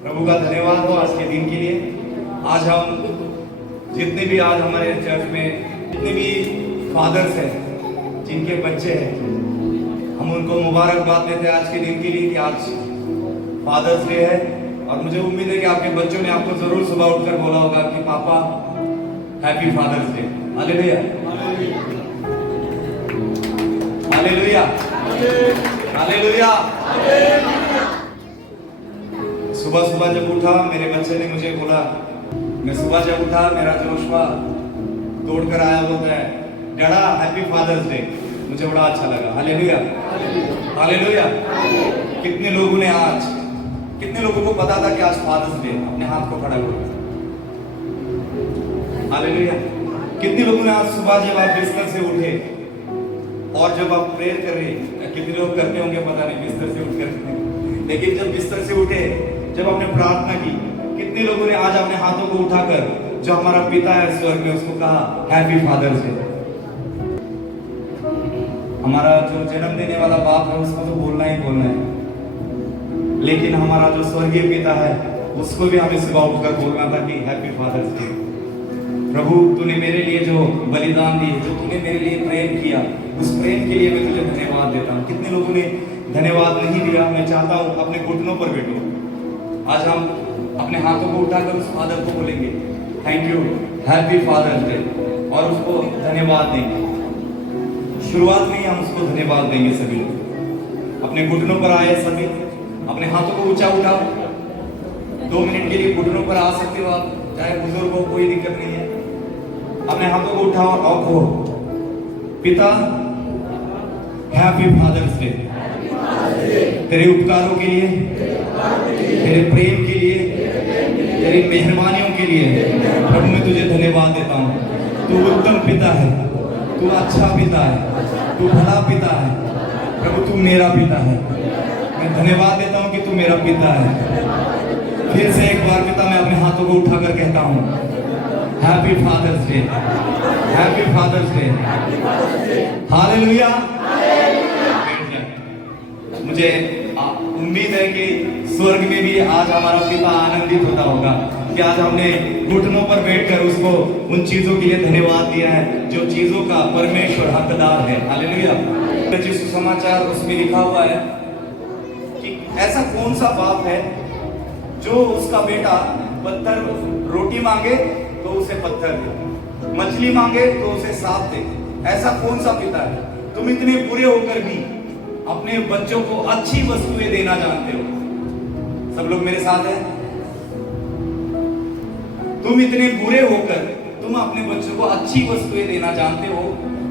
प्रभु का धन्यवाद हो आज के दिन के लिए। आज हम जितने भी आज हमारे चर्च में जितने भी फादर्स हैं, जिनके बच्चे हैं, हम उनको मुबारकबाद देते हैं आज के दिन के लिए कि आज फादर्स डे है। और मुझे उम्मीद है कि आपके बच्चों ने आपको जरूर सुबह उठकर बोला होगा कि पापा happy Father's Day. Hallelujah, hallelujah, hallelujah. सुबह सुबह जब उठा मेरे बच्चे ने मुझे बोला, मैं सुबह जब उठा मेरा जोशवा दौड़कर आया, बोलता है डैडा हैप्पी फादर्स डे। मुझे बड़ा अच्छा लगा। Hallelujah, hallelujah. कितने लोगों ने आज, कितने लोगों को पता था कि आज फादर्स डे? अपने हाथ को खड़ा करो। हालेलुया। कितने लोगों ने आज सुबह जब आप बिस्तर से उठे और जब आप प्रेयर कर रहे, कितने लोग करते होंगे पता नहीं बिस्तर से उठकर, लेकिन जब बिस्तर से उठे, जब आपने प्रार्थना की, कितने लोगों ने आज अपने हाथों को उठाकर जो हमारा पिता है स्वर्ग में उसको कहा हैप्पी फादर्स डे। हमारा जो जन्म देने वाला बाप है उसको तो बोलना ही बोलना है, लेकिन हमारा जो स्वर्गीय पिता है उसको भी हमें सुबह उठकर बोलना था कि हैप्पी फादर्स डे। प्रभु तूने मेरे लिए जो बलिदान दिए, जो तूने मेरे लिए प्रेम किया, उस प्रेम के लिए मैं तुझे धन्यवाद देता हूँ। कितने लोगों ने धन्यवाद नहीं दिया? मैं चाहता हूँ अपने घुटनों पर बैठो। आज हम अपने हाथों को उठाकर उस फादर को बोलेंगे thank you, happy Father's Day, और उसको धन्यवाद देंगे। शुरुआत में ही हम उसको धन्यवाद देंगे। सभी लोग अपने घुटनों पर आए, सभी अपने हाथों को ऊंचा उठाओ। 2 मिनट के लिए घुटनों पर आ सकते हो आप, चाहे बुजुर्ग हो, कोई दिक्कत नहीं है। अपने हाथों को उठाओ और कहो पिता हैप्पी फादर्स डे। तेरे उपकारों के लिए, तेरे प्रेम के लिए, तेरी मेहरबानियों के लिए प्रभु मैं तुझे धन्यवाद देता हूँ। तू उत्तम पिता है, तू अच्छा पिता है, तू भला पिता है। प्रभु तू मेरा पिता है। मैं धन्यवाद देता हूँ कि तू मेरा पिता है। फिर से एक बार पिता मैं अपने हाथों को उठाकर कहता हूँ happy Father's Day, happy Father's Day. Hallelujah. मुझे उम्मीद है कि स्वर्ग में भी आज हमारा पिता आनंदित होता होगा कि आज हमने घुटनों पर बैठकर उसको उन चीजों के लिए धन्यवाद दिया है जो चीजों का परमेश्वर हकदार है। हालेलुया। जिस समाचार उसमें लिखा हुआ है कि ऐसा कौन सा बाप है जो उसका बेटा पत्थर रोटी मांगे तो उसे पत्थर दे, मछली मांगे तो उसे सांप दे। ऐसा कौन सा पिता है? तुम इतने बुरे होकर भी अपने बच्चों को अच्छी वस्तुएं देना जानते हो। सब लोग मेरे साथ हैं? तुम इतने बुरे होकर तुम अपने बच्चों को अच्छी वस्तुएं देना जानते हो,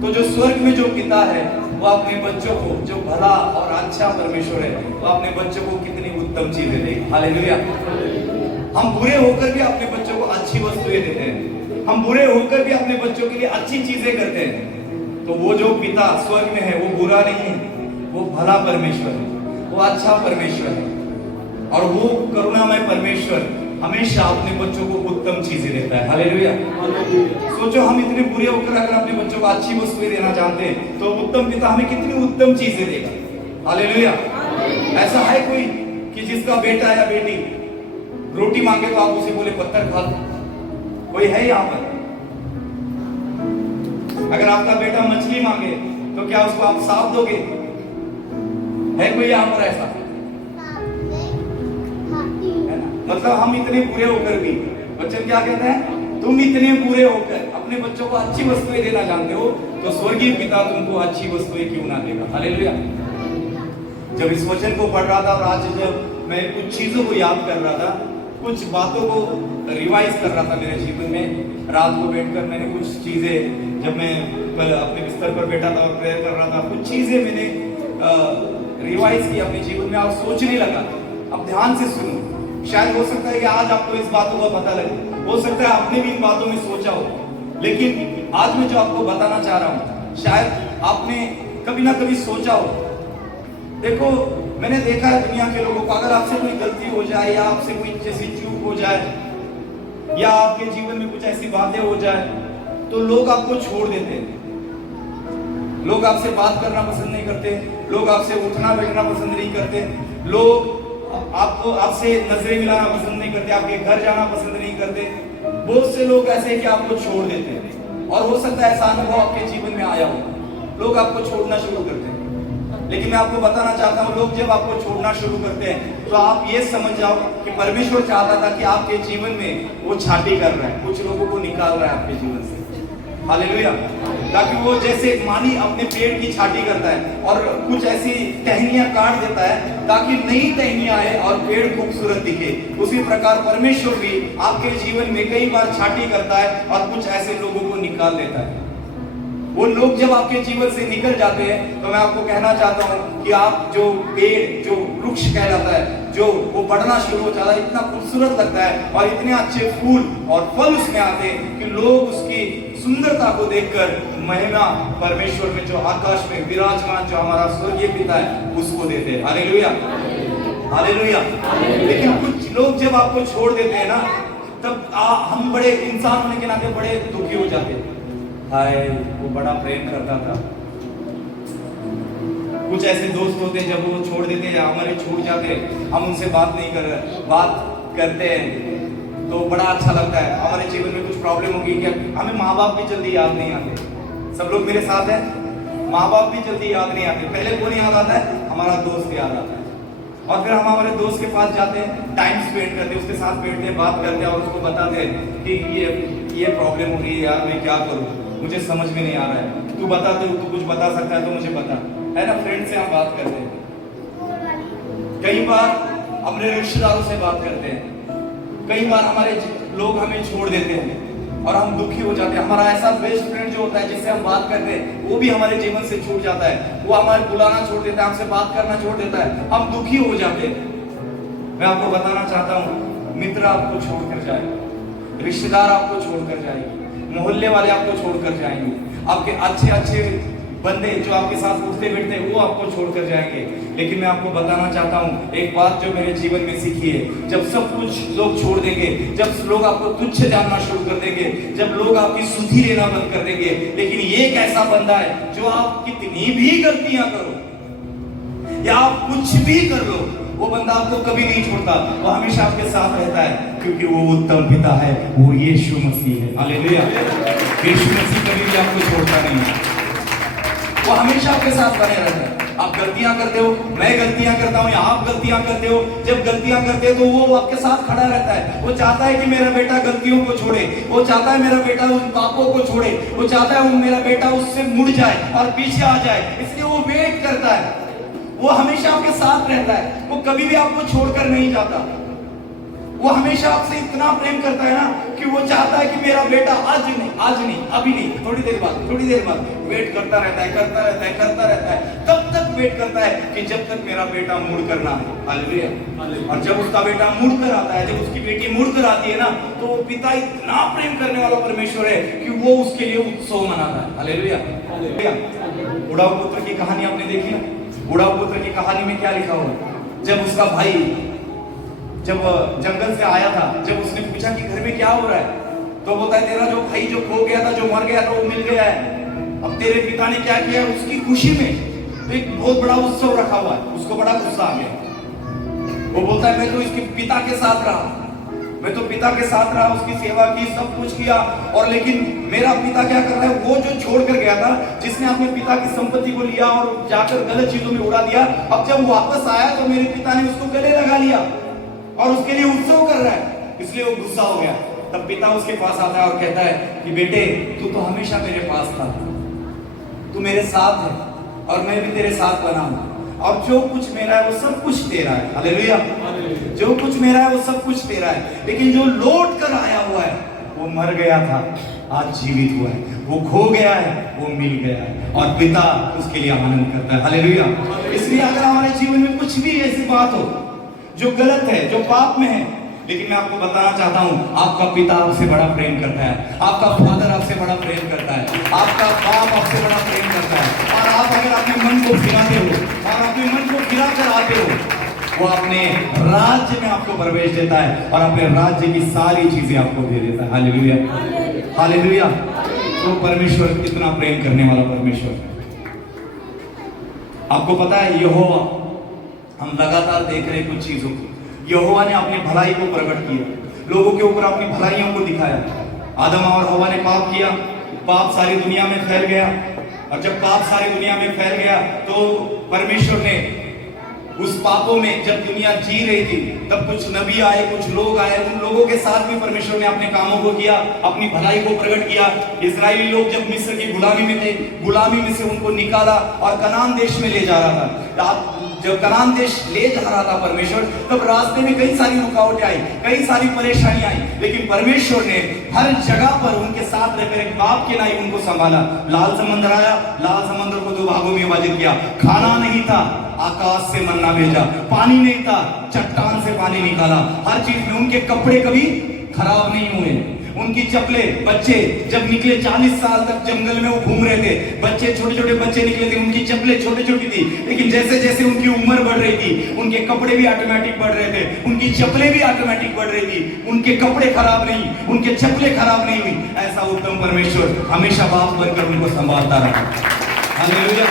तो जो स्वर्ग में जो पिता है वो अपने बच्चों को, जो भला और अच्छा परमेश्वर है, वो अपने बच्चों को कितनी उत्तम चीजें देगा। हालेलुया। हम बुरे होकर भी अपने बच्चों को अच्छी वस्तुएं देते हैं, हम बुरे होकर भी अपने बच्चों के लिए अच्छी चीजें करते हैं। तो वो जो पिता स्वर्ग में है वो बुरा नहीं है, वो भला परमेश्वर है, वो अच्छा परमेश्वर है, और वो करुणामय परमेश्वर हमेशा अपने बच्चों को उत्तम चीजें देता है। हालेलुया। सोचो हम इतने बुरे होकर अगर अपने बच्चों को अच्छी वस्तुएं देना चाहते हैं तो उत्तम पिता हमें कितनी उत्तम चीजें देगा। हालेलुया। ऐसा है कोई कि जिसका बेटा या बेटी रोटी मांगे तो आप उसे बोले पत्थर खा लो? कोई है यहाँ पर? अगर आपका बेटा मछली मांगे तो क्या उसको आप सांप दोगे? है कोई यहाँ पर ऐसा? मतलब हम इतने बुरे होकर भी, बच्चन क्या कहते हैं? तुम इतने बुरे होकर अपने बच्चों को अच्छी वस्तुएं देना जानते हो, तो स्वर्गीय पिता तुमको अच्छी वस्तुएं क्यों ना देगा। हालेलुया। जब इस वचन को पढ़ रहा था और आज जब मैं कुछ चीजों को याद कर रहा था, कुछ बातों को रिवाइज कर रहा था मेरे जीवन में, रात को बैठकर मैंने कुछ चीजें, जब मैं अपने बिस्तर पर बैठा था और प्रेयर कर रहा था, कुछ चीजें मैंने रिवाइज की अपने जीवन में और सोचने लगा। अब ध्यान से सुनो, शायद हो सकता है कि आज आपको इस बातों का पता लगे, हो सकता है आपने भी इन बातों में सोचा हो, लेकिन आज मैं जो आपको बताना चाह रहा हूं शायद आपने कभी ना कभी सोचा हो। देखो मैंने देखा है दुनिया के लोगों को, अगर आपसे कोई गलती हो जाए या आपसे कोई जैसी चूक हो जाए या आपके जीवन में कुछ ऐसी बातें हो जाए तो लोग आपको छोड़ देते हैं, लोग आपसे बात करना पसंद नहीं करते, लोग आपसे उठना बैठना पसंद नहीं करते, लोग आपको आपसे नजरें मिलाना पसंद नहीं करते, आपके घर जाना पसंद नहीं करते। बहुत से लोग ऐसे हैं कि आपको छोड़ देते हैं, और हो सकता है ऐसा अनुभव आपके जीवन में आया हो, लोग आपको छोड़ना शुरू करते हैं। लेकिन मैं आपको बताना चाहता हूँ, लोग जब आपको छोड़ना शुरू करते हैं तो आप ये समझ जाओ कि परमेश्वर चाहता था कि आपके जीवन में वो छांटी कर रहा है, कुछ लोगों को निकाल रहा है आपके जीवन से। हालेलुया। ताकि वो जैसे माली अपने पेड़ की छांटी करता है और कुछ ऐसी टहनियां काट देता है ताकि नई टहनियां आए और पेड़ खूबसूरत दिखे, उसी प्रकार परमेश्वर भी आपके जीवन में कई बार छांटी करता है और कुछ ऐसे लोगों को निकाल देता है। वो लोग जब आपके जीवन से निकल जाते हैं तो मैं आपको कहना चाहता हूं कि आप जो पेड़, जो वृक्ष कहलाता है, जो वो बढ़ना शुरू हो जाता है, इतना खूबसूरत लगता है और इतने अच्छे फूल और फल उसमें आते हैं कि लोग उसकी सुंदरता को देखकर महिमा परमेश्वर में जो आकाश में विराजमान जो हमारा स्वर्गीय पिता है उसको देते हैं। Hallelujah, hallelujah. लेकिन कुछ लोग जब आपको छोड़ देते हैं ना, तब हम बड़े इंसान होने के नाते बड़े दुखी हो जाते हैं। हाय, वो बड़ा प्रेम करता था। कुछ ऐसे दोस्त होते हैं जब वो छोड़ देते हैं, हमारे छूट जाते हैं, हम उनसे बात नहीं कर रहे, बात करते हैं तो बड़ा अच्छा लगता है। हमारे जीवन में कुछ प्रॉब्लम होगी क्या, हमें माँ बाप भी जल्दी याद नहीं आते। सब लोग मेरे साथ हैं, माँ बाप भी जल्दी याद नहीं आते। पहले कौन याद आता है? हमारा दोस्त याद आता है। और फिर हम हमारे दोस्त के पास जाते हैं, टाइम स्पेंड करते हैं, उसके साथ बैठते हैं, बात करते हैं और उसको बताते हैं कि ये प्रॉब्लम हो रही है यार, मैं क्या करूँ, मुझे समझ में नहीं आ रहा है, तू बता दे, तू कुछ बता सकता है तो मुझे बता, है ना। फ्रेंड से हम बात करते हैं, कई बार अपने रिश्तेदारों से बात करते हैं, कई बार हमारे लोग हमें छोड़ देते हैं और हम दुखी हो जाते हैं। हमारा ऐसा बेस्ट फ्रेंड जो होता है जिससे हम बात करते हैं वो भी हमारे जीवन से छूट जाता है, वो हमारे बुलाना छोड़ देता है, हमसे बात करना छोड़ देता है, हम दुखी हो जाते हैं। मैं आपको बताना चाहता हूँ, मित्र आपको छोड़कर जाए, रिश्तेदार आपको छोड़कर जाएंगे, मोहल्ले वाले आपको छोड़कर जाएंगे, आपके अच्छे अच्छे बंदे जो आपके साथ उठते बैठते वो आपको छोड़कर जाएंगे। लेकिन मैं आपको बताना चाहता हूँ एक बात जो मेरे जीवन में सीखी है, जब सब कुछ लोग छोड़ देंगे, जब लोग आपको तुच्छ जानना शुरू कर देंगे, जब लोग आपकी सुधि लेना बंद कर देंगे, लेकिन ये एक ऐसा बंदा है जो आप कितनी भी गलतियां करो या आप कुछ भी कर लो, वो बंदा आपको कभी नहीं छोड़ता, वो हमेशा आपके साथ रहता है, क्योंकि वो उत्तम पिता है, वो यीशु मसीह है। हालेलुया। यीशु मसीह कभी भी आपको छोड़ता नहीं है, वो हमेशा आपके साथ बने रहता है। आप गलतियां करते हो, मैं गलतियां करता हूं या आप गलतियां करते हो, जब गलतियां करते हो तो वो आपके साथ खड़ा रहता है। वो चाहता है कि मेरा बेटा गलतियों को छोड़े, वो चाहता है मेरा बेटा उन पापों को छोड़े, वो चाहता है मेरा बेटा उससे मुड़ जाए और पीछे आ जाए, इसलिए वो वेट करता है, वो हमेशा आपके साथ रहता है, वो कभी भी आपको छोड़कर नहीं जाता। वो हमेशा आपसे इतना प्रेम करता है ना कि वो चाहता है कि मेरा बेटा आज नहीं, अभी नहीं, थोड़ी देर बाद वेट करता रहता है, तब तक वेट करता है कि जब तक मेरा बेटा मुड़ कर ना आए। हालेलुया। और जब उसका बेटा मुड़ कर आता है, जब उसकी बेटी मुड़ कर आती है ना, तो वो पिता इतना प्रेम करने वाला परमेश्वर है कि वो उसके लिए उत्सव मनाता है। हालेलुया। उड़ाऊ पुत्र की कहानी आपने देखी ना? उड़ाऊ पुत्र की कहानी में क्या लिखा हुआ? जब उसका भाई जब जंगल से आया था, जब उसने पूछा कि घर में क्या हो रहा है, तो बोलता है तेरा जो भाई जो खो गया था, जो मर गया था, वो मिल गया है। अब तेरे पिता ने क्या किया, उसकी खुशी में तो एक बहुत बड़ा उत्सव रखा हुआ है। उसको बड़ा गुस्सा आ गया। वो बोलता है मैं तो इसके पिता के साथ रहा, उसकी सेवा की, सब कुछ किया, और लेकिन मेरा पिता क्या कर रहा है, वो जो छोड़ कर गया था, जिसने अपने पिता की संपत्ति को लिया और जाकर गलत चीजों में उड़ा दिया, अब जब वापस आया तो मेरे पिता ने उसको गले लगा लिया और उसके लिए उत्सव कर रहा है, इसलिए वो गुस्सा हो गया। तब पिता उसके पास आता है और कहता है कि बेटे, तू तो हमेशा मेरे पास था, तू मेरे साथ है और मैं भी तेरे साथ बना हूं, और जो कुछ मेरा है वो सब कुछ तेरा है। हालेलुया। जो कुछ मेरा है वो सब कुछ तेरा है, लेकिन जो लौट कर आया हुआ है वो मर गया था, आज जीवित हुआ है, वो खो गया है, वो मिल गया है, और पिता उसके लिए आनंद करता है। हालेलुया। इसलिए अगर हमारे जीवन में कुछ भी ऐसी बात हो जो गलत है, जो पाप में है, लेकिन मैं आपको बताना चाहता हूं, आपका पिता आपसे बड़ा प्रेम करता है, आपका फादर आपसे बड़ा प्रेम करता है, आपका बाप आपसे बड़ा प्रेम करता है, और आप अगर अपने मन को फिराते हो और अपने मन को फिरा कर आते हो, वो अपने राज्य में आपको प्रवेश देता है और अपने राज्य की सारी चीजें आपको दे देता है। हालेलुया। हालेलुया। तो परमेश्वर कितना प्रेम करने वाला परमेश्वर है। आपको पता है, यहोवा, हम लगातार देख रहे कुछ चीजों को, यहोवा ने अपनी भलाई को प्रकट किया, लोगों के ऊपर अपनी भलाइयों को दिखाया। आदम और हवा ने पाप किया, पाप सारी दुनिया में फैल गया, और जब पाप सारी दुनिया में फैल गया तो परमेश्वर ने उस पापों में, जब दुनिया जी रही थी, तब कुछ नबी आए, कुछ लोग आए, उन लोगों के साथ भी परमेश्वर ने अपने कामों को किया, अपनी भलाई को प्रकट किया। इजरायली लोग जब मिस्र की गुलामी में थे, गुलामी में से उनको निकाला और कनान देश में ले जा रहा था। जब कनान देश ले जा रहा था परमेश्वर, तब रास्ते में कई सारी रुकावटें आई, कई सारी परेशानियां आई, लेकिन परमेश्वर ने हर जगह पर उनके साथ रहकर एक बाप के नाई उनको संभाला। लाल समंदर आया, लाल समंदर को 2 भागों में विभाजित किया। खाना नहीं था, आकाश से मन्ना भेजा। पानी नहीं था, चट्टान से पानी निकाला। हर चीज में उनके कपड़े कभी खराब नहीं हुए, उनकी चप्पलें, बच्चे जब निकले 40 साल तक जंगल में वो घूम रहे थे, बच्चे छोटे छोटे बच्चे निकले थे, उनकी चप्पलें छोटी छोटी थी, लेकिन जैसे जैसे उनकी उम्र बढ़ रही थी, उनके कपड़े भी ऑटोमेटिक बढ़ रहे थे, उनकी चप्पलें भी ऑटोमेटिक बढ़ रही थी, उनके कपड़े खराब नहीं, उनके चप्पलें खराब नहीं हुई। ऐसा उत्तम परमेश्वर हमेशा बाप बनकर उनको संभालता रहा। Hallelujah,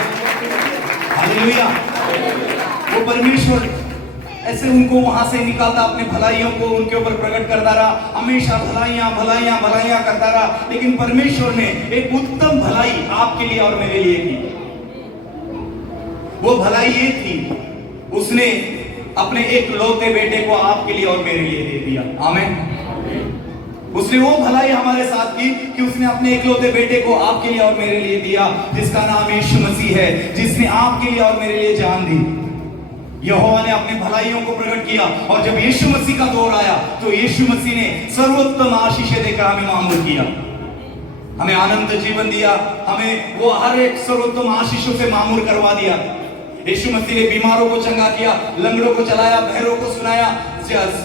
hallelujah. वो परमेश्वर ऐसे उनको वहां से निकालता, अपने भलाइयों को उनके ऊपर प्रकट करता रहा, हमेशा भलाइयां भलाइयां भलाइयां करता रहा। लेकिन परमेश्वर ने एक उत्तम भलाई आपके लिए और मेरे लिए की। वो भलाई ये थी, उसने अपने एक लौते बेटे को आपके लिए और मेरे लिए दे दिया। आमीन। उसने वो भलाई हमारे साथ की कि उसने अपने इकलौते बेटे को आपके लिए और मेरे लिए दिया, जिसका नाम यीशु मसीह है, जिसने आपके लिए और मेरे लिए जान दी। यहोवा ने अपने भलाइयों को प्रकट किया, और जब यीशु मसीह का दौर आया तो यीशु मसीह ने सर्वोत्तम आशीषें देकर हमें मामूल किया, हमें अनंत जीवन दिया, हमें वो हर एक सर्वोत्तम आशीषों से मामूल करवा दिया। यीशु मसीह ने बीमारों को चंगा किया, लंगड़ों को चलाया, बहरों को सुनाया,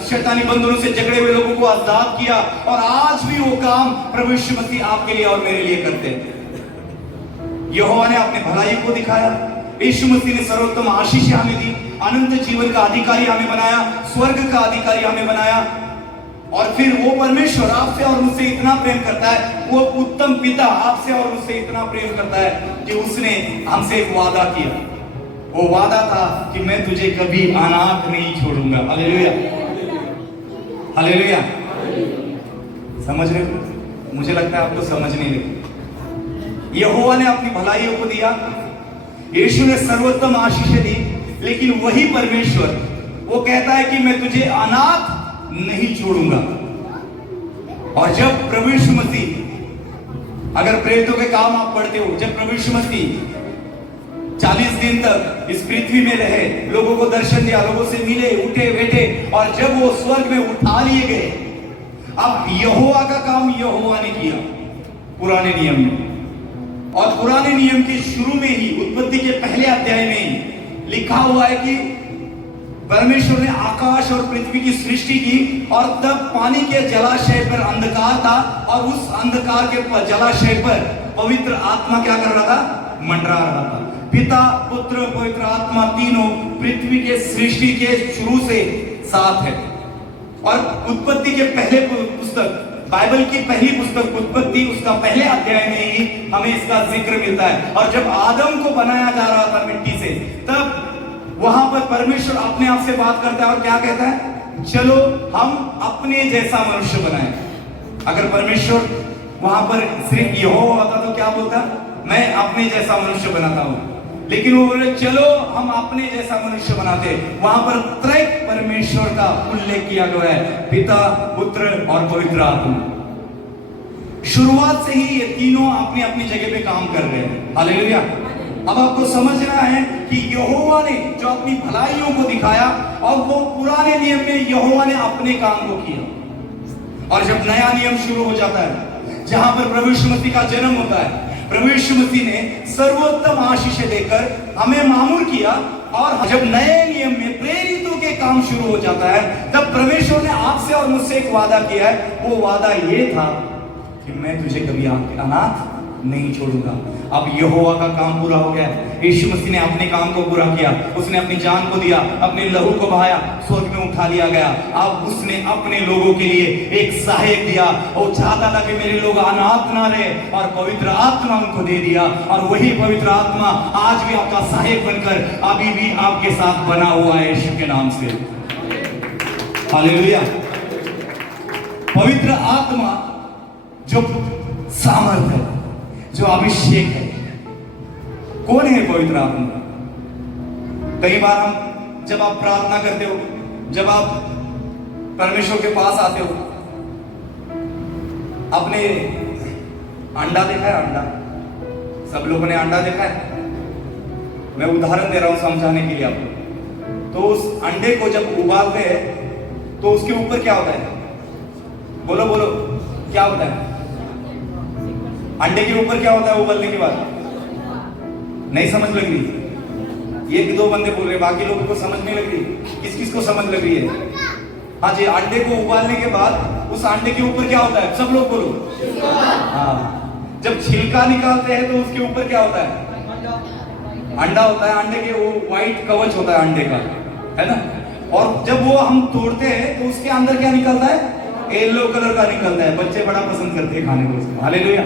शैतानी बंधनों से जकड़े हुए लोगों को आजाद किया, और आज भी वो काम प्रभु यीशु मसीह आपके लिए और मेरे लिए करते हैं। यहोवा ने अपने भलाई को दिखाया, यीशु मसीह ने सर्वोत्तम आशीष हमें दी, अनंत जीवन का अधिकारी हमें बनाया, स्वर्ग का अधिकारी हमें बनाया। और फिर वो परमेश्वर आपसे और मुझसे इतना प्रेम करता है, वो उत्तम पिता आपसे और मुझसे इतना प्रेम करता है कि उसने हमसे एक वादा किया। वो वादा था कि मैं तुझे कभी अनाथ नहीं छोड़ूंगा। Hallelujah, hallelujah. समझ रहे हो? मुझे लगता है आपको समझ नहीं लगी। यहोवा ने अपनी भलाइयों को दिया, यीशु ने सर्वोत्तम आशीषें दी, लेकिन वही परमेश्वर वो कहता है कि मैं तुझे अनाथ नहीं छोड़ूंगा। और जब प्रभु यीशु मसीह, अगर प्रेरितों के काम आप पढ़ते हो, जब प्रभु यीशु मसीह 40 दिन तक इस पृथ्वी में रहे, लोगों को दर्शन दिया, लोगों से मिले, उठे बैठे, और जब वो स्वर्ग में उठा लिए गए, अब यहोवा का काम यहोवा ने किया पुराने नियम में। और पुराने नियम के शुरू में ही, उत्पत्ति के पहले अध्याय में ही लिखा हुआ है कि परमेश्वर ने आकाश और पृथ्वी की सृष्टि की, और तब पानी के जलाशय पर अंधकार था, और उस अंधकार के जलाशय पर पवित्र आत्मा क्या कर रहा था? मंडरा रहा था। पिता, पुत्र, पवित्र आत्मा तीनों पृथ्वी के सृष्टि के शुरू से साथ है। और उत्पत्ति के पहले पुस्तक, बाइबल की पहली पुस्तक उत्पत्ति, उसका पहले अध्याय में ही हमें इसका जिक्र मिलता है। और जब आदम को बनाया जा रहा था मिट्टी से, तब वहां पर परमेश्वर अपने आप से बात करता है और क्या कहता है? चलो हम अपने जैसा मनुष्य बनाएं। अगर परमेश्वर वहां पर सिर्फ यहोवा होता तो क्या बोलता? मैं अपने जैसा मनुष्य बनाता हूं। लेकिन वो बोले चलो हम अपने जैसा मनुष्य बनाते। वहां पर त्रैक परमेश्वर का उल्लेख किया गया है, पिता, पुत्र और पवित्र आत्मा। शुरुआत से ही ये तीनों अपनी अपनी जगह पे काम कर रहे हैं। हालेलुया। अब आपको समझना है कि यहोवा ने जो अपनी भलाइयों को दिखाया, और वो पुराने नियम में यहोवा ने अपने काम को किया। और जब नया नियम शुरू हो जाता है, जहां पर प्रभु यीशु मसीह का जन्म होता है, प्रभु यीशु मसीह ने सर्वोत्तम आशीषें देकर हमें मामूल किया। और जब नए नियम में प्रेरितों के काम शुरू हो जाता है, तब परमेश्वर ने आपसे और मुझसे एक वादा किया है। वो वादा ये था कि मैं तुझे कभी अनाथ नहीं छोड़ूंगा। अब यहोवा का काम पूरा हो गया। यीशु मसीह ने अपने काम को पूरा किया, उसने अपनी जान को दिया, अपने लहू को बहाया, स्वर्ग में उठा लिया गया। अब उसने अपने लोगों के लिए एक सहायक दिया। वो चाहता था कि मेरे लोग अनाथ ना रहे, और पवित्र आत्मा उनको दे दिया। और वही पवित्र आत्मा आज भी आपका सहायक बनकर अभी भी आपके साथ बना हुआ है, यीशु के नाम से। हालेलुया। पवित्र आत्मा जो सामर्थ है, जो अभिषेक है, कौन है पवित्र आत्मा? कई बार हम जब आप प्रार्थना करते हो, जब आप परमेश्वर के पास आते हो, आपने अंडा देखा है? अंडा, सब लोगों ने अंडा देखा है। मैं उदाहरण दे रहा हूं समझाने के लिए आपको। तो उस अंडे को जब उबालते हैं तो उसके ऊपर क्या होता है? बोलो बोलो, क्या होता है? अंडे के ऊपर क्या होता है उबालने के बाद? नहीं समझ लग रही? एक दो बंदे बोल रहे, बाकी लोगों को समझ नहीं लग रही। किस किस को समझ लग रही है? हाँ जी, अंडे को उबालने के बाद उस अंडे के ऊपर क्या होता है? सब लोग बोलो। हाँ, जब छिलका निकालते हैं तो उसके ऊपर क्या होता है? अंडा होता है। अंडे के वो व्हाइट कवच होता है अंडे का, है ना? और जब वो हम तोड़ते हैं तो उसके अंदर क्या निकलता है? येलो कलर का निकलता है। बच्चे बड़ा पसंद करते हैं खाने को उसको। हालेलुया।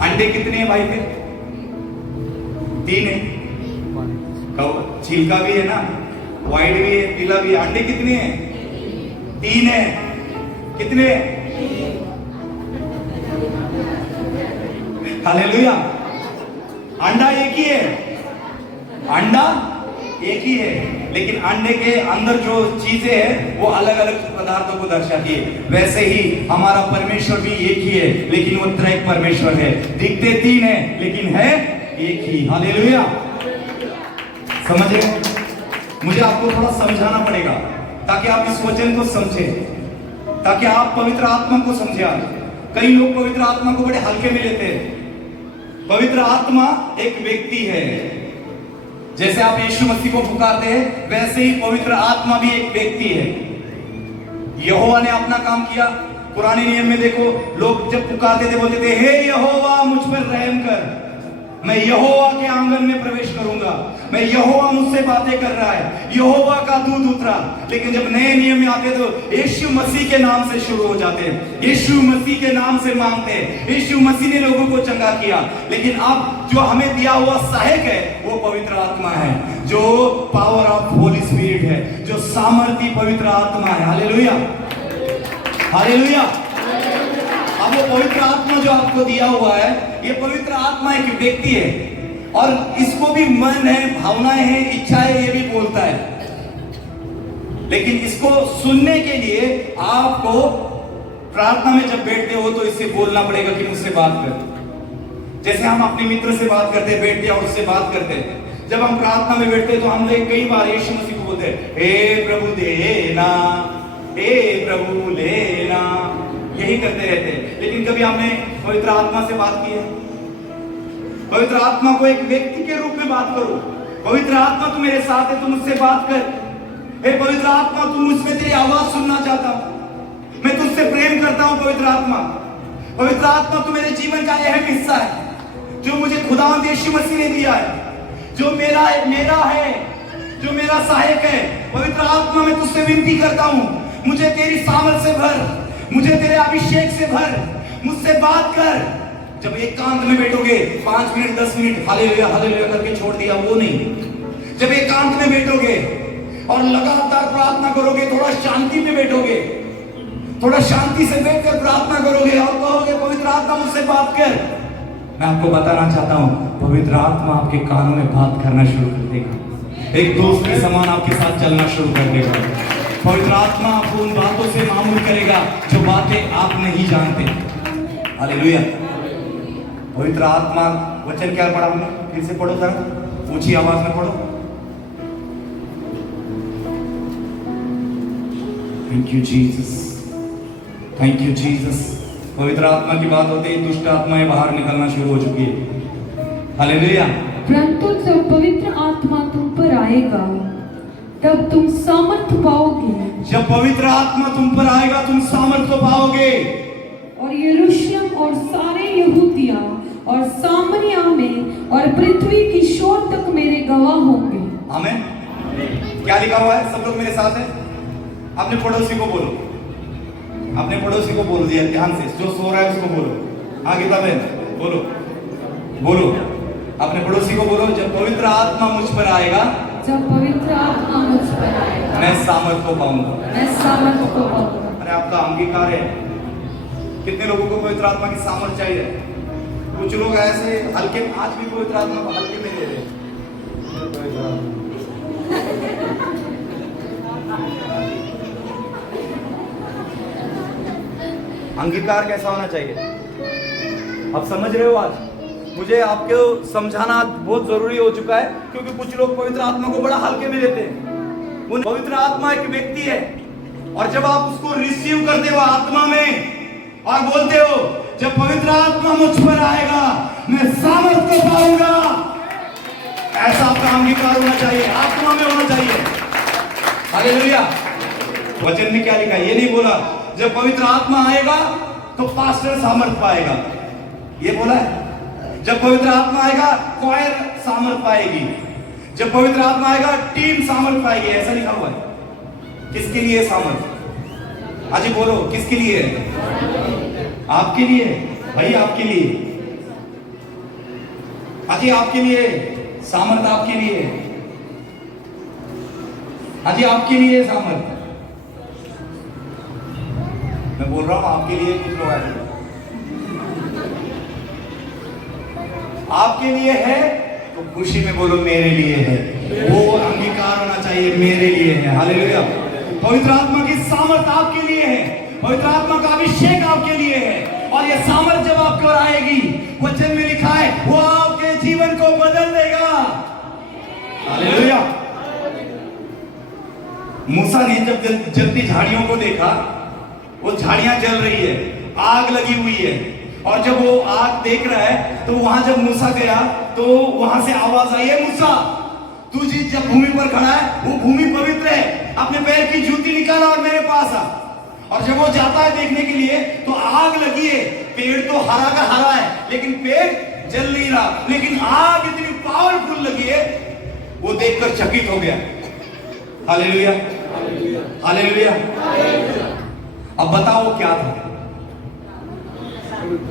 अंडे कितने हैं भाई? पे 3 है। छिलका भी है ना, व्हाइट भी है, पीला भी है। अंडे कितने हैं? 3 है। कितने? हालेलुया। अंडा एक ही है, अंडा एक ही है, लेकिन अंडे के अंदर जो चीजें हैं वो अलग अलग पदार्थों को दर्शाती है। वैसे ही हमारा परमेश्वर भी एक ही है, लेकिन वो त्रैक परमेश्वर है। दिखते 3 है लेकिन है एक ही। हालेलुया। समझे? मुझे आपको थोड़ा समझाना पड़ेगा ताकि आप इस वचन को समझे, ताकि आप पवित्र आत्मा को समझे। आज कई लोग पवित्र आत्मा को बड़े हल्के में लेते हैं। पवित्र आत्मा एक व्यक्ति है। जैसे आप यीशु मसीह को पुकारते हैं, वैसे ही पवित्र आत्मा भी एक व्यक्ति है। यहोवा ने अपना काम किया। पुराने नियम में देखो, लोग जब पुकारते थे बोलते थे, हे यहोवा मुझ पर रहम कर, मैं यहोवा के आंगन में प्रवेश करूंगा, मैं यहोवा मुझसे बातें कर रहा है, यहोवा का दूत उतरा। लेकिन जब नए नियम में आते तो यीशु मसीह के नाम से शुरू हो जाते हैं, यीशु मसीह के नाम से मांगते हैं। यीशु मसीह ने लोगों को चंगा किया। लेकिन अब जो हमें दिया हुआ सहायक है वो पवित्र आत्मा है, जो पावर ऑफ होली स्पिरिट है, जो सामर्थी पवित्र आत्मा है। Hallelujah, hallelujah. अब वो पवित्र आत्मा जो आपको दिया हुआ है, ये पवित्र आत्मा एक व्यक्ति है, और इसको भी मन है, भावनाएं हैं, इच्छाएं, ये भी बोलता है। लेकिन इसको सुनने के लिए आपको प्रार्थना में जब बैठते हो तो इससे बोलना पड़ेगा कि मुझसे बात कर। जैसे हम अपने मित्र से बात करते हैं, बैठ के और उससे बात करते हैं। जब हम प्रार्थना में बैठते हैं तो हम कई बार यीशु मसीह को बोलते हैं, हे प्रभु देना, हे प्रभु लेना, यही करते रहते हैं। लेकिन कभी हमने पवित्र आत्मा से बात की है? पवित्र आत्मा को एक व्यक्ति के रूप में बात करो। पवित्र आत्मा तू मेरे साथ है, तू मुझसे बात कर। हे पवित्र आत्मा, तू मुझसे तेरी आवाज सुनना चाहता हूं, मैं तुझसे प्रेम करता हूं। पवित्र आत्मा, पवित्र आत्मा तू मेरे जीवन का अहम हिस्सा है, जो मुझे खुदावंद यीशु मसीह ने दिया है, जो मेरा है, जो मेरा सहायक है। पवित्र आत्मा, मैं तुझसे विनती करता हूं, मुझे तेरी सामर्थ से भर, मुझे तेरे अभिषेक से भर, मुझसे बात कर। जब एकांत में बैठोगे 5 मिनट 10 मिनट हालेलुया हालेलुया करके छोड़ दिया, वो नहीं। जब एकांत में बैठोगे और लगातार प्रार्थना करोगे, थोड़ा शांति में बैठोगे, थोड़ा शांति से बैठकर प्रार्थना करोगे और कहोगे, पवित्र आत्मा मुझसे बात कर। मैं आपको बताना चाहता हूं, पवित्र आत्मा आपके कानों में बात करना शुरू कर देगा, एक दोस्त के समान आपके साथ चलना शुरू कर देगा। पवित्र आत्मा आपको उन बातों से मामूल करेगा जो बातें आप नहीं जानते। हालेलुया। पवित्र आत्मा वचन क्या पढ़ा हमने? फिर से पढ़ो जरा, ऊंची आवाज में पढ़ो। Thank you Jesus, thank you Jesus. पवित्र आत्मा की बात होती है, दुष्ट आत्माएं बाहर निकलना शुरू हो चुकी है। हालेलुया। परंतु जब पवित्र आत्मा तुम पर आएगा तब तुम सामर्थ पाओगे। जब पवित्र आत्मा तुम पर आएगा तुम सामर्थ पाओगे, और यरूशलेम और सारे यहूदिया और सामरिया में और पृथ्वी की शोर तक मेरे गवाह होंगे। आमीन। क्या लिखा हुआ है? सब लोग मेरे साथ हैं। अपने पड़ोसी को बोलो, अपने पड़ोसी को बोल दिया ध्यान से, जो सो रहा है उसको बोलो। आगे तब बोलो, बोलो अपने पड़ोसी को बोलो, जब पवित्र आत्मा मुझ पर आएगा, जब पवित्र आत्मा मुझ पर आएगा मैं सामर्थ को पाऊंगा। मैं सामर्थ को पाऊंगा। अरे आपका अंगीकार है। कितने लोगों को पवित्र आत्मा की सामर्थ चाहिए? कुछ लोग ऐसे हल्के, आज भी पवित्र आत्मा को हल्के में ले रहे हैं। अंगीकार कैसा होना चाहिए आप समझ रहे हो? आज मुझे आपको समझाना बहुत जरूरी हो चुका है, क्योंकि कुछ लोग पवित्र आत्मा को बड़ा हल्के में लेते हैं। वो पवित्र आत्मा एक व्यक्ति है, और जब आप उसको रिसीव करते हो आत्मा में और बोलते हो जब पवित्र आत्मा मुझ पर आएगा मैं सामर्थ को पाऊंगा, ऐसा आपका अंगीकार होना चाहिए, आत्मा में होना चाहिए। हालेलुया। वचन में क्या लिखा है? ये नहीं बोला जब पवित्र आत्मा आएगा तो पास्टर सामर्थ पाएगा, ये बोला है। जब पवित्र आत्मा आएगा क्वायर सामर्थ पाएगी, जब पवित्र आत्मा आएगा टीम सामर्थ पाएगी, ऐसा लिखा हुआ है। किसके लिए सामर्थ? आज बोलो किसके लिए? आपके लिए भाई, आपके लिए। आज आपके लिए सामर्थ, आपके लिए आज आपके लिए सामर्थ। मैं बोल रहा हूं आपके लिए, कुछ लोग ऐसे आपके लिए है तो खुशी में बोलो मेरे लिए है। वो अंगीकार होना चाहिए, मेरे लिए है। हालेलुया। पवित्र आत्मा की सामर्थ आपके लिए है, पवित्र आत्मा का अभिषेक आपके लिए है, और ये सामर्थ जब आपके ओर आएगी, वचन में लिखा है वो आपके जीवन को बदल देगा। हालेलुया। मूसा ने जब जलती झाड़ियों को देखा, वो झाड़ियां जल रही है, आग लगी हुई है, और जब वो आग देख रहा है तो वहां जब मूसा गया तो वहां से आवाज आई है, मूसा तू जब भूमि पर खड़ा है वो भूमि पवित्र है, अपने पैर की जूती निकाला और मेरे पास आ। और जब वो जाता है देखने के लिए तो आग लगी है, पेड़ तो हरा का हरा है लेकिन पेड़ जल नहीं रहा, लेकिन आग इतनी पावरफुल लगी है, वो देखकर चकित हो गया। Hallelujah, hallelujah. अब बताओ क्या था?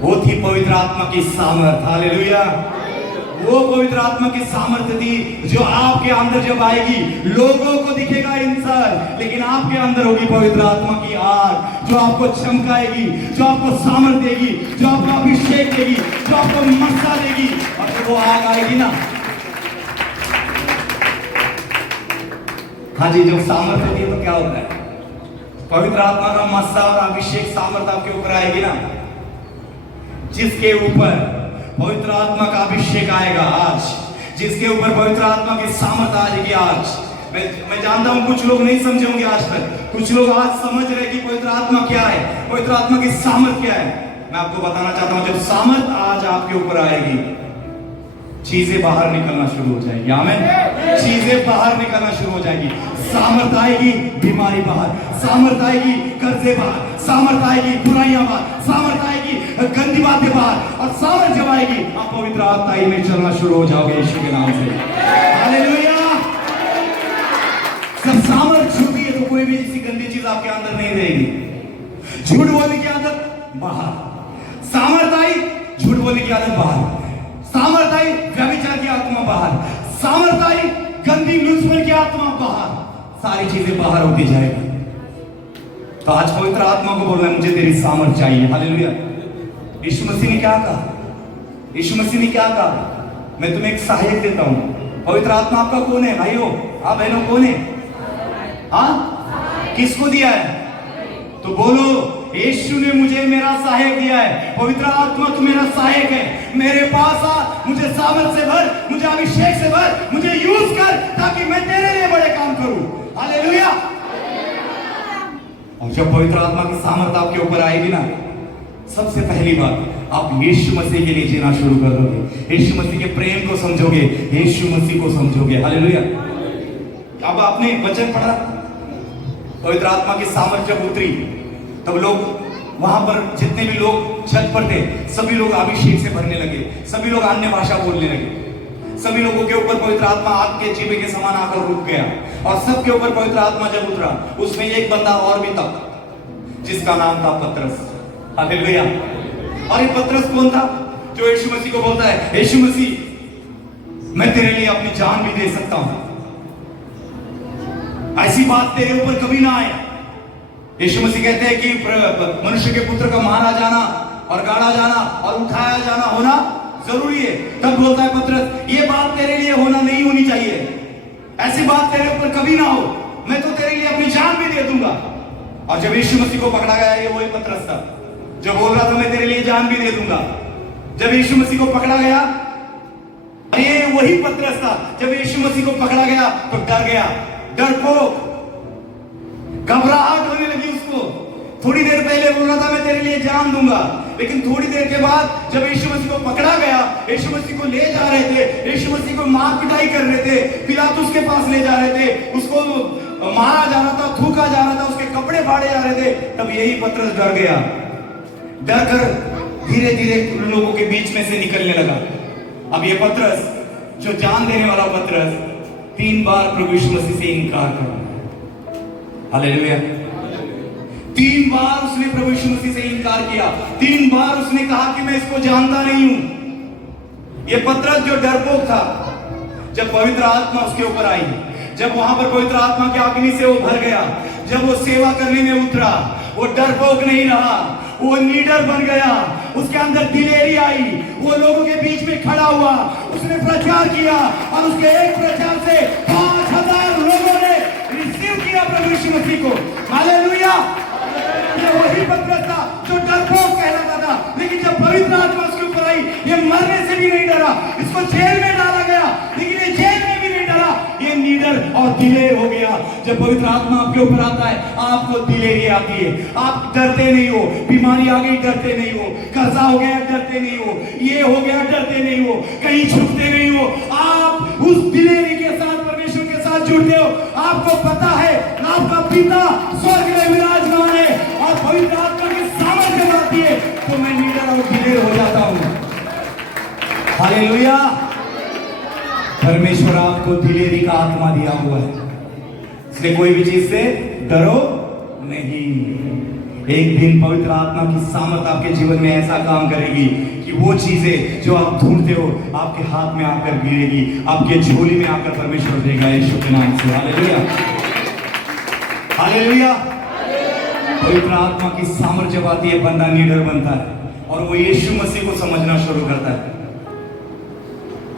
वो थी पवित्र आत्मा की सामर्थ। हालेलुया। वो पवित्र आत्मा की सामर्थ थी जो आपके अंदर जब आएगी लोगों को दिखेगा इंसान, लेकिन आपके अंदर होगी पवित्र आत्मा की आग जो आपको चमकाएगी, जो आपको सामर्थ देगी, जो आपको अभिषेक देगी, जो आपको मस्सा देगी। और जब वो आग आएगी ना, हाँ जी, जब सामर्थ होती है तो क्या होता है? पवित्र आत्मा का मस्सा और अभिषेक सामर्थ आपके ऊपर आएगी ना, जिसके ऊपर पवित्र आत्मा का अभिषेक आएगा आज, जिसके ऊपर पवित्र आत्मा की सामर्थ आ जाएगी आज। मैं जानता हूं कुछ लोग नहीं समझे होंगे आज तक, कुछ लोग आज समझ रहे कि पवित्र आत्मा क्या है, पवित्र आत्मा की सामर्थ क्या है। मैं आपको बताना चाहता हूं, जब सामर्थ आज आपके ऊपर आएगी, चीजें बाहर निकलना शुरू हो जाएगी। आमीन। चीजें बाहर निकलना शुरू हो जाएगी। सामर्थ आएगी, बीमारी बाहर, सामर्थ आएगी, कर्जे बाहर, सामर्थ आएगी, बुराइयां बाहर, सामर्थ आएगी, गंदी बातें बाहर, और सामर्थ जब आएगी आप पवित्र आत्मा में चलना शुरू हो जाओगे यीशु के नाम से। हालेलुया। जब सामर्थ छूटी है तो कोई भी ऐसी गंदी चीज आपके अंदर नहीं रहेगी। झूठ बोलने की आदत बाहर, सामर्थ आई, झूठ बोलने की आदत बाहर, सामर्थ आई, व्यभिचार की आत्मा बाहर, सामर्थ आई, गंदी लुस्फर की आत्मा बाहर, सारी चीजें बाहर होती जाएगी। तो आज पवित्र आत्मा को बोलना है मुझे तेरी सामर्थ चाहिए। हालेलुया। यीशु मसीह ने क्या कहा? यीशु मसीह ने क्या कहा? मैं तुम्हें एक सहायक देता हूं। पवित्र आत्मा आपका कौन है भाइयों? आप बहनों कौन है? हाँ, किसको दिया है? तो बोलो यीशु ने मुझे मेरा सहायक दिया है। पवित्र आत्मा तू मेरा सहायक है, मेरे पास आ, मुझे सामर्थ से भर, मुझे अभिषेक से भर, मुझे यूज कर ताकि मैं तेरे लिए बड़े काम करूं। हालेलुया। और जब पवित्र आत्मा की सामर्थ आपके ऊपर आएगी ना, सबसे पहली बात आप यीशु मसीह के लिए जीना शुरू कर दोगे, यीशु मसीह के प्रेम को समझोगे, यीशु मसीह को समझोगे। हालेलुया। अब आपने वचन पढ़ा, पवित्र आत्मा की सामर्थ जब उतरी तब लोग वहां पर जितने भी लोग छत पर थे सभी लोग अभिषेक से भरने लगे, सभी लोग अन्य भाषा बोलने लगे, सभी लोगों के ऊपर पवित्र आत्मा आग के जीवे के समान आकर रुक गया, और सबके ऊपर पवित्र आत्मा जब उतरा उसमें एक बंदा और भी था जिसका नाम था पतरस। हालेलुया। और ये पतरस कौन था? जो यीशु मसीह को बोलता है यीशु मसीह मैं तेरे लिए अपनी जान भी दे सकता हूं। ऐसी बात तेरे ऊपर कभी ना आए। यीशु मसीह कहते हैं कि मनुष्य के पुत्र का मारा जाना और गाड़ा जाना और उठाया जाना होना जरूरी है। तब बोलता है पतरस, ये बात तेरे लिए होना नहीं होनी चाहिए, ऐसी बात तेरे ऊपर कभी ना हो, मैं तो तेरे लिए अपनी जान भी दे दूंगा। और जब यीशु मसीह को पकड़ा गया, ये वही पतरस था जो बोल रहा था मैं तेरे लिए जान भी दे दूंगा। जब यीशु मसीह को पकड़ा गया, ये वही पतरस था जब यीशु मसीह को पकड़ा गया तो डर गया, डरपोक, घबराहट होने लगी उसको। थोड़ी देर पहले बोल रहा था मैं तेरे लिए जान दूंगा, लेकिन थोड़ी देर के बाद जब यीशु मसीह को पकड़ा गया, यीशु मसीह को ले जा रहे थे, यीशु मसीह को मार पिटाई कर रहे थे, पिलातुस के पास ले जा रहे थे, उसको मारा जा रहा था, थूका जा रहा था, उसके कपड़े फाड़े जा रहे थे, तब यही पतरस डर गया। डर कर धीरे धीरे लोगों के बीच में से निकलने लगा। अब ये पतरस, जो जान देने वाला पतरस, 3 बार प्रभु यीशु मसीह से इनकार कर, हालेलुया। 3 बार उसने प्रभु यीशु मसीह से इनकार किया। 3 बार उसने कहा कि मैं इसको जानता नहीं हूं। ये पतरस जो डरपोक था, जब पवित्र आत्मा उसके ऊपर आई, जब वहां पर पवित्र आत्मा की अग्नि से वो भर गया, जब वो सेवा करने में उतरा, वो डरपोक नहीं रहा, वो लीडर बन गया। उसके अंदर दिलेरी आई, वो लोगों के बीच में खड़ा हुआ, उसने प्रचार किया और उसके एक प्रचार से 5000 लोगों ने रिसीव किया प्रभु यीशु मसीह को। हालेलुया। ये वही पतरस था जो डरपोक कहलाता था, लेकिन जब पवित्र आत्मा उसके ऊपर आई, ये मरने से भी नहीं डरा। इसको जेल में डाला गया, लेकिन ये जेल में भी नहीं डरा, ये लीडर और दिलेर हो गया। जब पवित्र आत्मा आपके ऊपर आता है, आपको दिलेरी आती है, आप डरते नहीं हो। बीमारी आ गई, डरते नहीं हो। कर्जा हो गया, डरते नहीं हो। ये हो गया, डरते नहीं हो। कहीं झुकते नहीं हो। आप उस दिलेरी के साथ, परमेश्वर के साथ जुड़ते हो। आपको पता है आपका पिता स्वर्ग में विराजमान है और पवित्र आत्मा की सामर्थ्य आती है, तो मैं लीडर और दिलेर हो जाता हूं। हालेलुया। परमेश्वर आपको दिलेरी का आत्मा दिया हुआ है, इसलिए कोई भी चीज से डरो नहीं। एक दिन पवित्र आत्मा की सामर्थ आपके जीवन में ऐसा काम करेगी कि वो चीजें जो आप ढूंढते हो आपके हाथ में आकर गिरेगी, आपके झोली में आकर परमेश्वर देगा, यीशु के नाम से। Hallelujah, hallelujah. पवित्र आत्मा की सामर्थ जब आती है, बंदा लीडर बनता है और वो यीशु मसीह को समझना शुरू करता है।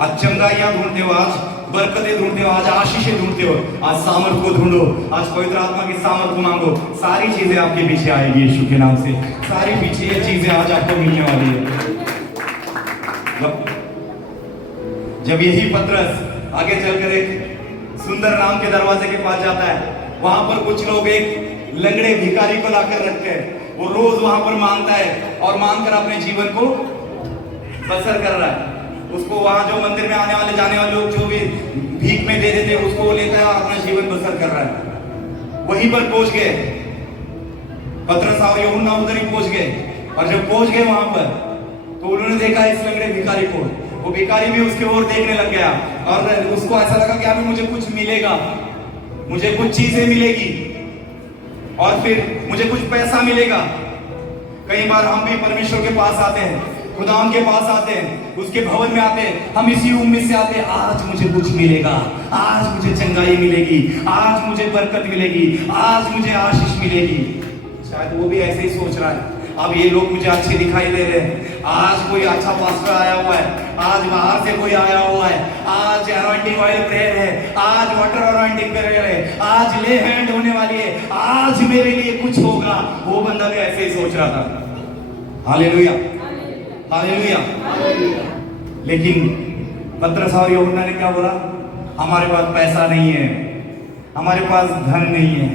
आज चंगाइयां ढूंढते हो, आज बरकतें ढूंढते हो, आज आशीषें ढूंढते हो, आज सामर्थ को ढूंढो, आज पवित्र आत्मा की सामर्थ को मांगो। सारी चीजें आपके पीछे आएगी यीशु के नाम से। सारी पीछे ये चीजें आज आपको मिलने वाली है। जब यही पतरस आगे चलकर एक सुंदर नाम के दरवाजे के पास जाता है, वहां पर कुछ लोग एक लंगड़े भिखारी को लाकर रखते हैं। वो रोज वहां पर मांगता है और मांगकर अपने जीवन को बसर कर रहा है। उसको वहां जो मंदिर में आने वाले जाने वाले लोग जो भी भीख में दे देते, उसको वो लेता है और अपना जीवन बसर कर रहा है। वहीं पर पहुंच गए पतरस और यूहन्ना, उधर ही पहुंच गए। और जब पहुंच गए वहां पर, तो उन्होंने देखा इस लंगड़े भिखारी को। वो भिखारी भी उसके ओर देखने लग गया और उसको ऐसा लगा कि अभी मुझे कुछ मिलेगा, मुझे कुछ चीजें मिलेगी और फिर मुझे कुछ पैसा मिलेगा। कई बार हम भी परमेश्वर के पास आते हैं, खुदावन के पास आते हैं, उसके भवन में आते हैं, हम इसी उम्मीद से आते हैं, आज मुझे कुछ मिलेगा, आज मुझे चंगाई मिलेगी, आज मुझे बरकत मिलेगी, आज मुझे आशीष मिलेगी। शायद वो भी ऐसे ही सोच रहा है, अब ये लोग मुझे अच्छे दिखाई दे रहे हैं, आज कोई अच्छा पास्टर आया हुआ है, आज बाहर से कोई आया हुआ है, आज अनॉइंटिंग ऑयल प्रेयर है, आज वाटर अनॉइंटिंग प्रेयर है, आज ले हैंड होने वाली है, आज मेरे लिए कुछ होगा। वो बंदा भी ऐसे ही सोच रहा था। Hallelujah, hallelujah. लेकिन पतरस और यूहन्ना ने क्या बोला? हमारे पास पैसा नहीं है, हमारे पास धन नहीं है,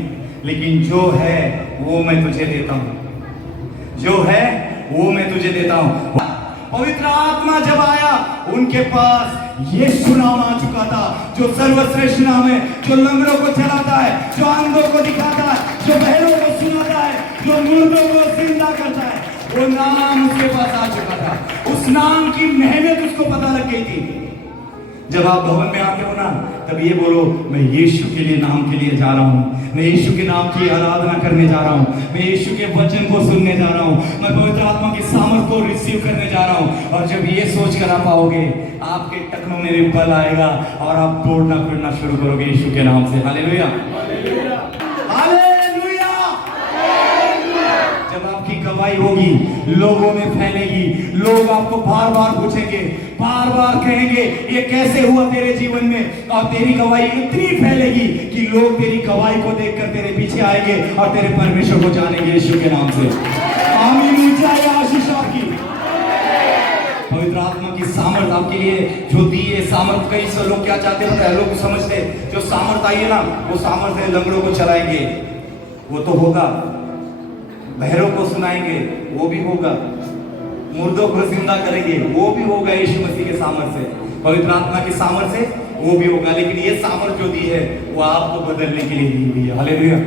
लेकिन जो है वो मैं तुझे देता हूं, जो है वो मैं तुझे देता हूं। पवित्र आत्मा जब आया, उनके पास यीशु नाम आ चुका था, जो सर्वश्रेष्ठ नाम है, जो लंगड़ों को चलाता है, जो अंधों को दिखाता है, जो बहनों को सुनाता है, जो मुर्दों को जिंदा करता है। वो नाम उसके पास आ चुका था। उस नाम की महमियत उसको पता लग गई थी। जब आप भवन में आते हो ना, तब ये बोलो, मैं यीशु के लिए नाम के लिए जा रहा हूँ, मैं यीशु के नाम की आराधना करने जा रहा हूँ, मैं यीशु के वचन को सुनने जा रहा हूँ, मैं पवित्र आत्मा की सामर्थ को रिसीव करने जा रहा हूँ। और जब ये सोच कर आप आओगे, आपके टखनों में भी बल आएगा और आप दौड़ना फिरना शुरू करोगे यीशु के नाम से। हालेलुया। आपकी गवाही होगी, लोगों में फैलेगी। लोग आपको बार बार पूछेंगे, बार बार कहेंगे ये कैसे हुआ तेरे जीवन में, और तेरी गवाही इतनी फैलेगी कि लोग तेरी गवाही को देखकर तेरे पीछे आएंगे और तेरे परमेश्वर को जानेंगे यीशु के नाम से। आमीन। ऊंचाई आशीष आपकी। पवित्र आत्मा की सामर्थ आपके लिए जो दी है, सामर्थ कई से लोग क्या चाहते हैं, लोग समझते हैं जो सामर्थ आई है ना, वो सामर्थ है लंगड़ों को चलाएंगे, वो तो होगा। बहरों को सुनाएंगे, वो भी होगा। मुर्दों को जिंदा करेंगे, वो भी होगा यीशु मसीह के सामर्थ से, पवित्र आत्मा की सामर्थ से वो भी होगा। लेकिन ये सामर्थ जो दी है वो आपको बदलने के लिए दी हुई है। हालेलुया।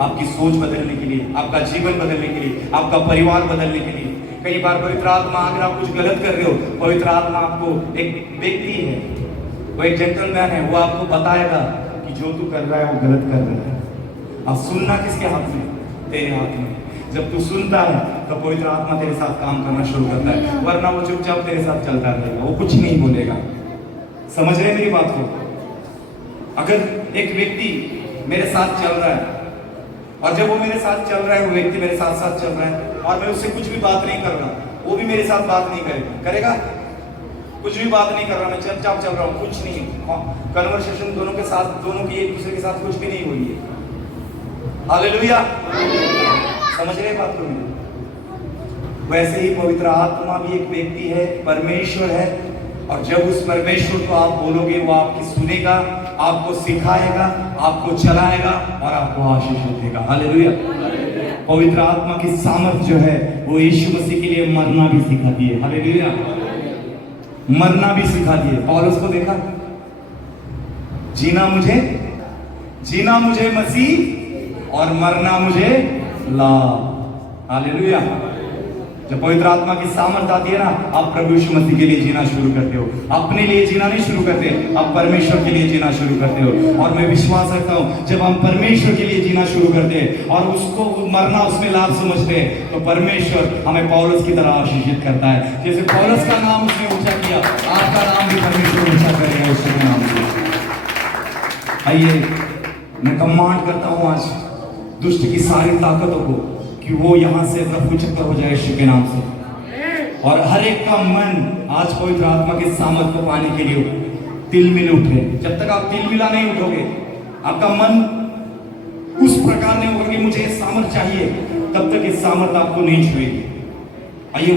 आपकी सोच बदलने के लिए, आपका जीवन बदलने के लिए, आपका परिवार बदलने के लिए। कई बार पवित्र आत्मा, अगर आप कुछ गलत कर रहे हो, पवित्र आत्मा आपको, एक व्यक्ति है, वो एक जेंटलमैन है, वो आपको बताएगा कि जो तू कर रहा है वो गलत कर रहा है। अब सुनना किसके हाथ में? तेरे हाथ में। जब तू सुनता है तो पवित्र आत्मा तेरे साथ काम करना शुरू करता है, वरना वो चुपचाप तेरे साथ चलता रहेगा, वो कुछ नहीं बोलेगा। समझ रहे मेरी बात को? अगर एक व्यक्ति मेरे साथ चल रहा है, और जब वो मेरे साथ चल रहा है, वो व्यक्ति मेरे साथ साथ चल रहा है, और मैं उससे कुछ भी बात नहीं कर रहा, वो भी मेरे साथ बात नहीं करेगा, कुछ भी बात नहीं कर रहा, मैं चुपचाप चल रहा हूँ, कुछ नहीं, कन्वर्सेशन दोनों के साथ, दोनों की एक दूसरे के साथ कुछ भी नहीं हुई है। हालेलुया। समझ रहे बात को? वैसे ही पवित्र आत्मा भी एक व्यक्ति है, परमेश्वर है, और जब उस परमेश्वर को आप बोलोगे, वो आपकी सुनेगा, आपको सिखाएगा, आपको चलाएगा और आपको आशीष देगा। हालेलुया। पवित्र आत्मा की सामर्थ जो है वो यीशु मसीह के लिए मरना भी सिखाती है। हालेलुया। मरना भी सिखाती है। पौलुस को देखा, जीना मुझे मसीह और मरना मुझे लाभ। हालेलुया। जब पवित्र आत्मा की सामर्थ आती है ना, आप प्रभु यीशु मसीह के लिए जीना शुरू करते हो, अपने लिए जीना नहीं शुरू करते, आप परमेश्वर के लिए जीना शुरू करते हो। और मैं विश्वास रखता हूं, जब हम परमेश्वर के लिए जीना शुरू करते हैं और उसको मरना, उसमें लाभ समझते हैं, तो परमेश्वर हमें पौलुस की तरह आशीषित करता है। जैसे पौलुस का नाम उसने ऊंचा किया, आपका नाम भी परमेश्वर ऊंचा करेगा उसके नाम से। आइए, मैं कमांड करता हूं आज दुष्ट की सारी ताकतों को कि वो यहां से रफूचक्कर हो जाए यीशु के नाम से, और हर एक का मन आज पवित्र आत्मा के सामर्थ को पाने के लिए तिलमिल उठे। जब तक आप तिलमिला नहीं उठोगे, आपका मन उस प्रकार नहीं होगा कि मुझे सामर्थ चाहिए, तब तक इस सामर्थ आपको नहीं छुएगी। आइए